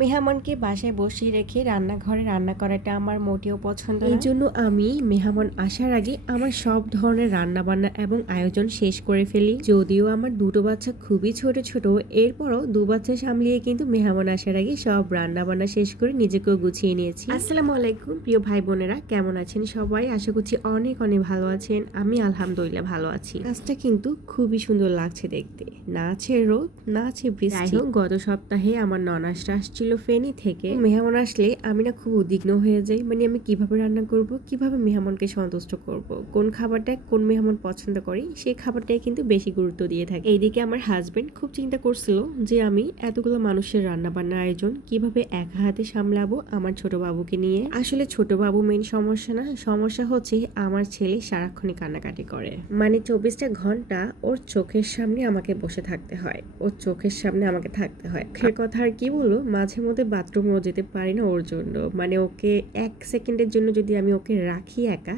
মেহমানকে বাসায় বসিয়ে রেখে রান্নাঘরে রান্না করাটা আমার মোটেও পছন্দ না। এই জন্য আমি মেহমান আসার আগে আমার সব ধরনের রান্না বান্না এবং আয়োজন শেষ করে ফেলি। যদিও আমার দুটো বাচ্চা খুবই ছোট ছোট, এরপরও দু বাচ্চা সামলিয়ে কিন্তু মেহমান আসার আগে সব রান্না বান্না শেষ করে নিজেকেও গুছিয়ে নিয়েছি। আসসালামু আলাইকুম প্রিয় ভাই বোনেরা, কেমন আছেন সবাই? আশা করছি অনেক অনেক ভালো আছেন। আমি আলহামদুলিল্লাহ ভালো আছি। কাজটা কিন্তু খুবই সুন্দর লাগছে দেখতে, না আছে রোদ না আছে বৃষ্টি। গত সপ্তাহে আমার ননাসরা আসছিল ফেনী থেকে। মেহমান আসলে আমি না খুব উদ্বিগ্ন হয়ে যাই, মানে আমি কিভাবে রান্না করব, কিভাবে মেহমানকে সন্তুষ্ট করব, কোন খাবারটা কোন মেহমান পছন্দ করে সেই খাবারটাই কিন্তু বেশি গুরুত্ব দিয়ে থাকে। এইদিকে আমার হাজবেন্ড খুব চিন্তা করছিল যে আমি এতগুলো মানুষের রান্না বান্নার আয়োজন কিভাবে এক হাতে সামলাবো আমার ছোট বাবুকে নিয়ে। আসলে ছোট বাবু মেইন সমস্যা না, সমস্যা হচ্ছে আমার ছেলে সারাক্ষণই কান্নাকাটি করে, মানে 24টা ঘন্টা ওর চোখের সামনে আমাকে বসে থাকতে হয়, ওর চোখের সামনে আমাকে থাকতে হয়। কথা আর কি বলবো, মাঝে মধ্যে বাথরুমেও যেতে পারি না ওর জন্য, মানে ওকে 1 সেকেন্ডের জন্য যদি আমি ওকে রাখি একা,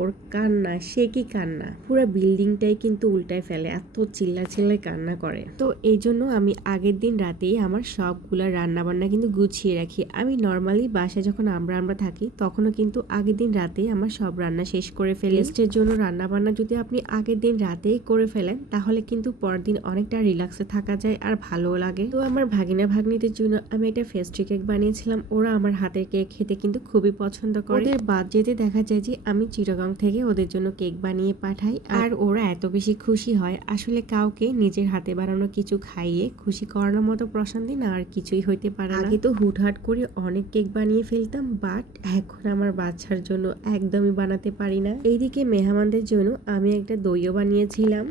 ওর কান্না, সে কি কান্না, পুরো বিল্ডিংটাই কিন্তু উল্টায় ফেলে, এত চিল্লায় কান্না করে। তো এই জন্য আমি আগের দিন রাতেই আমার সবগুলা রান্না বান্না কিন্তু গুছিয়ে রাখি। আমি নর্মালি বাসায় যখন আমরা থাকি তখনও কিন্তু আগের দিন রাতেই আমার সব রান্না শেষ করে ফেলি। রেস্টের জন্য রান্না বান্না যদি আপনি আগের দিন রাতেই করে ফেলেন তাহলে কিন্তু পরের দিন অনেকটা রিল্যাক্সে থাকা যায় আর ভালো লাগে। তো আমার ভাগিনা ভাগ্নিদের জন্য আমি একটা পেস্ট্রি কেক বানিয়েছিলাম। ওরা আমার হাতের কেক খেতে কিন্তু খুবই পছন্দ করে। ওদের বাদ যেতে দেখা যায় যে আমি চিরগাং থেকে ওদের জন্য কেক বানিয়ে পাঠাই, আর ওরা এত বেশি খুশি হয়। আসলে কাউকে নিজের হাতে বানানো কিছু খাইয়ে খুশি করানোর মতো প্রশান্তি না আর কিছুই হইতে পারে না। আগে তো হুটহাট করে অনেক কেক বানিয়ে ফেলতাম, বাট এখন আমার বাচ্চার জন্য একদমই বানাতে পারি না। এইদিকে মেহমানদের জন্য আমি একটা দইও বানিয়েছিলাম।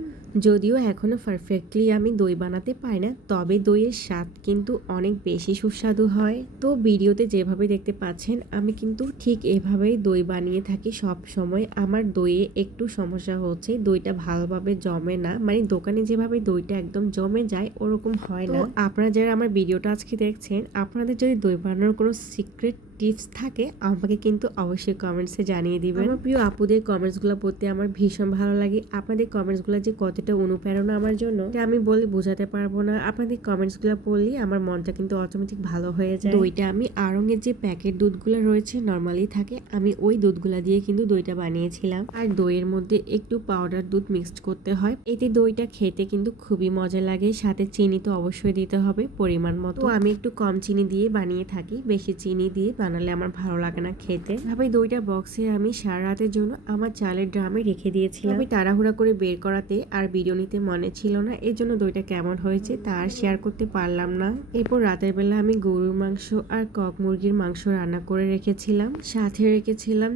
যদিও এখনো পারফেক্টলি আমি দই বানাতে পারি না, তবে দইয়ের স্বাদ কিন্তু অনেক বেশি সুস্বাদু হয়। তো ভিডিওতে যেভাবে দেখতে পাচ্ছেন আমি কিন্তু ঠিক এভাবেই দই বানিয়ে থাকি সব সময়। আমার দইয়ে একটু সমস্যা হচ্ছে, দইটা ভালোভাবে জমে না, মানে দোকানে যেভাবে দইটা একদম জমে যায় ওরকম হয় না। আপনারা যারা আমার ভিডিওটা আজকে দেখছেন, আপনাদের যদি দই বানানোর কোনো সিক্রেট টিপস থাকে আমাকে কিন্তু অবশ্যই কমেন্টসে জানিয়ে দিবেন। আমার প্রিয় আপুদের কমেন্টসগুলো পড়তে আমার ভীষণ ভালো লাগে। আপনাদের কমেন্টসগুলো যে কতটা অনুপ্রেরণা আমার জন্য আমি বলে বোঝাতে পারবো না। আপনাদের কমেন্টসগুলো পড়লে আমার মনটা কিন্তু অটোমেটিক ভালো হয়ে যায়। দইটা আমি আড়ংয়ের যে প্যাকেট দুধগুলো রয়েছে নর্মালি থাকে, আমি ওই দুধগুলা দিয়ে কিন্তু দইটা বানিয়েছিলাম। আর দইয়ের মধ্যে একটু পাউডার দুধ মিক্সড করতে হয়, এতে দইটা খেতে কিন্তু খুবই মজা লাগে। সাথে চিনি তো অবশ্যই দিতে হবে পরিমাণ মতো। আমি একটু কম চিনি দিয়ে বানিয়ে থাকি, বেশি চিনি দিয়ে বানালে আমার ভালো লাগে না খেতে। ভাবে দইটা বক্সে আমি সারা রাতের জন্য আমার চালের ড্রামে রেখে দিয়েছিলাম। আমি তাড়াহুড়া করে বের করাতে আর ভিডিও নিতে মনে ছিল না, এর জন্য দইটা কেমন হয়েছে তা আর শেয়ার করতে পারলাম না। এরপর রাতের বেলা আমি গরুর মাংস আর কক মুরগির মাংস রান্না করে রেখেছিলাম, সাথে রেখেছিলাম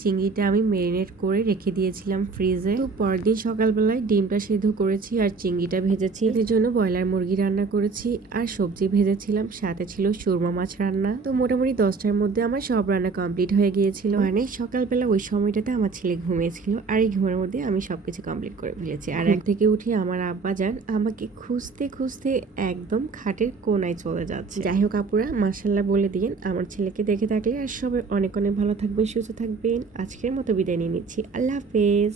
চিংড়িটা আমি মেরিনেট করে রেখে দিয়েছিলাম ফ্রিজে। তো পরের দিন সকালবেলায় ডিমটা সিদ্ধ করেছি আর চিংড়িটা ভেজেছি। এর জন্য ব্রয়লার মুরগি রান্না করেছি আর সবজি ভেজেছিলাম, সাথে ছিল সুরমা মাছ রান্না। তো মোটামুটি 10টার মধ্যে আমার সব রান্না কমপ্লিট হয়ে গিয়েছিল। মানে সকালবেলা ওই সময়টাতে আমার ছেলে ঘুমিয়েছিল আর এই ঘুমের মধ্যে আমি সবকিছু কমপ্লিট করে ফেলেছি। আর এক থেকে উঠে আমার আব্বা যান আমাকে খুঁজতে খুঁজতে একদম খাটের কোনায় চলে যাচ্ছে। যাই হোক আপুরা, মাশাআল্লাহ বলে দিয়েন আমার ছেলেকে দেখে থাকলে। আর সবাই অনেক অনেক ভালো থাকবেন, সুস্থ থাকবেন। আজকের মতো বিদায় নিয়ে নিচ্ছি, আল্লাহ হাফেজ।